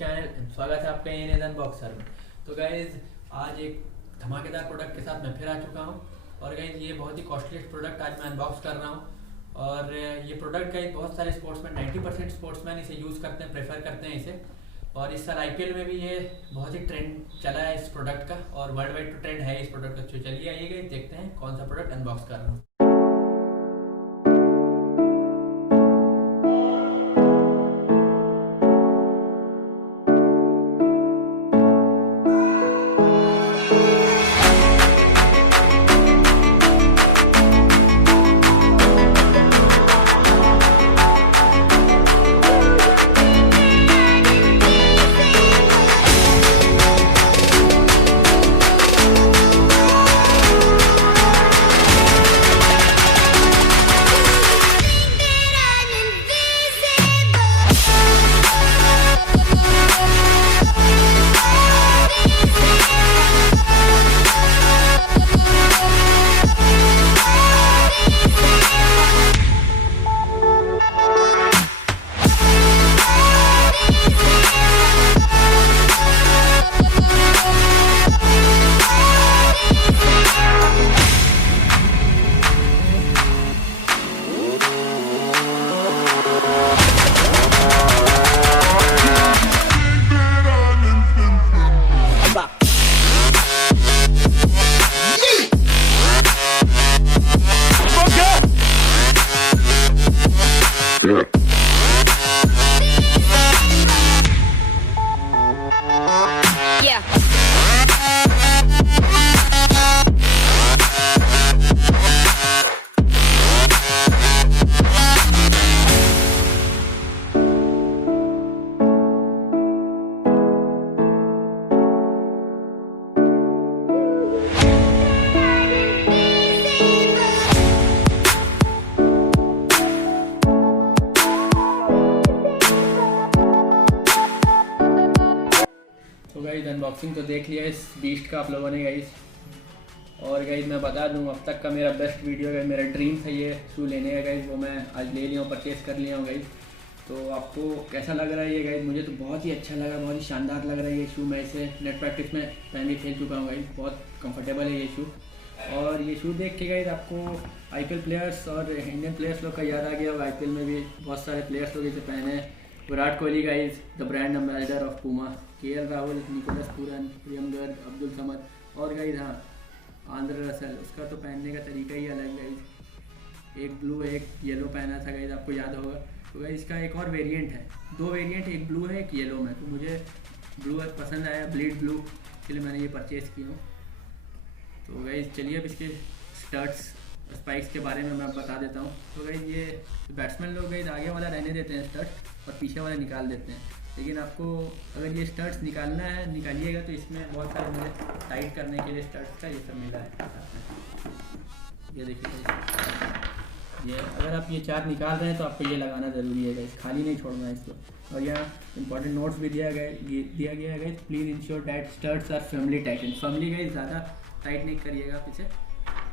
Channel. स्वागत है आपका ये नए अनबॉक्सर में। तो गाइज आज एक धमाकेदार प्रोडक्ट के साथ मैं फिर आ चुका हूँ। और गाइज ये बहुत ही कॉस्टलीस्ट प्रोडक्ट आज मैं अनबॉक्स कर रहा हूँ। और ये प्रोडक्ट गाइज बहुत सारे स्पोर्ट्समैन 90% स्पोर्ट्समैन इसे यूज़ करते हैं, प्रेफर करते हैं इसे। और इस साल IPL में भी ये बहुत ही ट्रेंड चला है इस प्रोडक्ट का, और वर्ल्ड वाइड तो ट्रेंड है इस प्रोडक्ट का। तो चलिए आइए देखते हैं कौन सा प्रोडक्ट अनबॉक्स कर रहा हूँ। तो गाइज अनबॉक्सिंग तो देख लिया इस बीस्ट का आप लोगों ने गाइज। और गाइज मैं बता दूं अब तक का मेरा बेस्ट वीडियो है, मेरा ड्रीम था ये शू लेने का गाइज, वो मैं आज ले लिया हूँ, परचेज़ कर लिया हूँ गाइज। तो आपको कैसा लग रहा है ये गाइज? मुझे तो बहुत ही अच्छा लगा, बहुत ही शानदार लग रहा है ये शू। मैं इसे नेट प्रैक्टिस में पहन के खेल चुका हूँ गाइज, बहुत कंफर्टेबल है ये शू। और ये शू देख के गाइज आपको IPL प्लेयर्स और इंडियन प्लेयर्स लोग का याद आ गया होगा। IPL में भी बहुत सारे प्लेयर्स लोग इसे पहने हैं। Virat Kohli guys, the brand ambassador of Puma, KL Rahul, Nicholas Pooran, Priyam Garg, Abdul Samad, और गाइज हाँ आंद्रे रसल, उसका तो पहनने का तरीका ही अलग गाइज। एक ब्लू एक येलो पहना था गाइज, आपको याद होगा। तो गाइज इसका एक और वेरिएंट है, दो वेरिएंट, एक ब्लू है एक येलो में। तो मुझे ब्लू पसंद आया, ब्लीड ब्लू, इसलिए मैंने ये परचेज़ किया हूँ। तो गाइज चलिए अब इसके स्टर्ट्स स्पाइक्स के बारे में मैं बता देता हूँ। तो गाइज ये बैट्समैन लोग गाइज आगे वाला रहने देते हैं स्टर्ट, और पीछे वाला निकाल देते हैं। लेकिन आपको अगर ये स्टर्ट्स निकालना है निकालिएगा तो इसमें बहुत सारे मुझे टाइट करने के लिए स्टर्ट्स का ये सब मिला है। ये देखिए, ये अगर आप ये चार निकाल रहे हैं तो आपको ये लगाना ज़रूरी है गाइस, खाली नहीं छोड़ना है इसको। और यहाँ इंपॉर्टेंट नोट्स भी दिया गया है guys, please ensure that straps are firmly tightened. Firmly guys ज़्यादा टाइट नहीं करिएगा, पीछे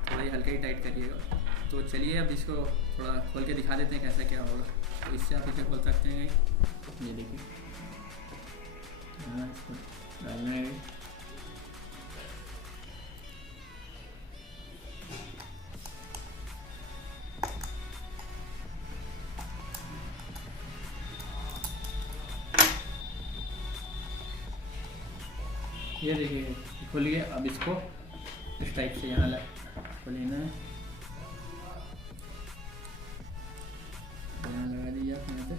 थोड़ा ही हल्का ही टाइट करिएगा। तो चलिए अब इसको थोड़ा खोल के दिखा देते हैं कैसा क्या होगा। तो इससे आप इसे खोल सकते हैं गाइस, ये देखिए, हाँ इसको डालना है। ये देखिए खुल गया। अब इसको इस टाइप से यहाँ लेना है, यहाँ लगा दीजिए आप यहाँ से,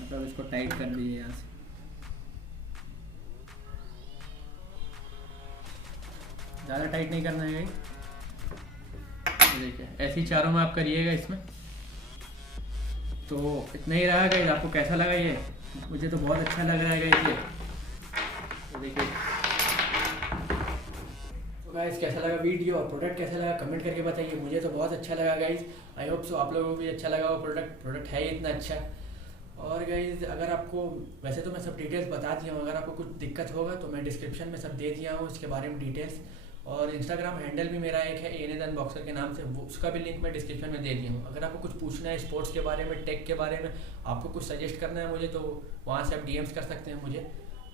मतलब इसको टाइट कर दीजिए यहाँ से। ज़्यादा टाइट नहीं करना है, देखिए ऐसे ही चारों में आप करिएगा इसमें। तो इतना ही रहा गाइस। आपको कैसा लगा ये? मुझे तो बहुत अच्छा लग रहा है गाइस ये। तो देखिए तो गाइस कैसा लगा वीडियो और प्रोडक्ट कैसा लगा कमेंट करके बताइए। मुझे तो बहुत अच्छा लगा गाइस, आई होप सो आप लोगों को भी अच्छा लगा वो प्रोडक्ट है ही इतना अच्छा। और गाइज अगर आपको, वैसे तो मैं सब डिटेल्स बता दिया हूँ, अगर आपको कुछ दिक्कत होगा तो मैं डिस्क्रिप्शन में सब दे दिया हूँ इसके बारे में डिटेल्स। और इंस्टाग्राम हैंडल भी मेरा एक है ASIN अनबॉक्सर के नाम से, वो उसका भी लिंक मैं डिस्क्रिप्शन में दे दिया हूँ। अगर आपको कुछ पूछना है स्पोर्ट्स के बारे में, टेक के बारे में, आपको कुछ सजेस्ट करना है मुझे, तो वहाँ से आप DMs कर सकते हैं मुझे।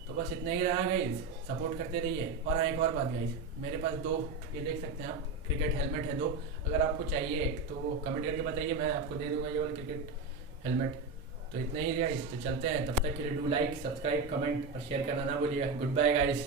तो बस इतना ही रहा गाइज, सपोर्ट करते रहिए। और हाँ, एक और बात गाइज, मेरे पास 2, ये देख सकते हैं आप, क्रिकेट हेलमेट है 2। अगर आपको चाहिए एक तो कमेंट करके बताइए, मैं आपको दे दूँगा ये वाला क्रिकेट हेलमेट। तो इतना ही गाइज, तो चलते हैं, तब तक के लिए डू लाइक, सब्सक्राइब, कमेंट और शेयर करना ना भूलिएगा। Good bye guys.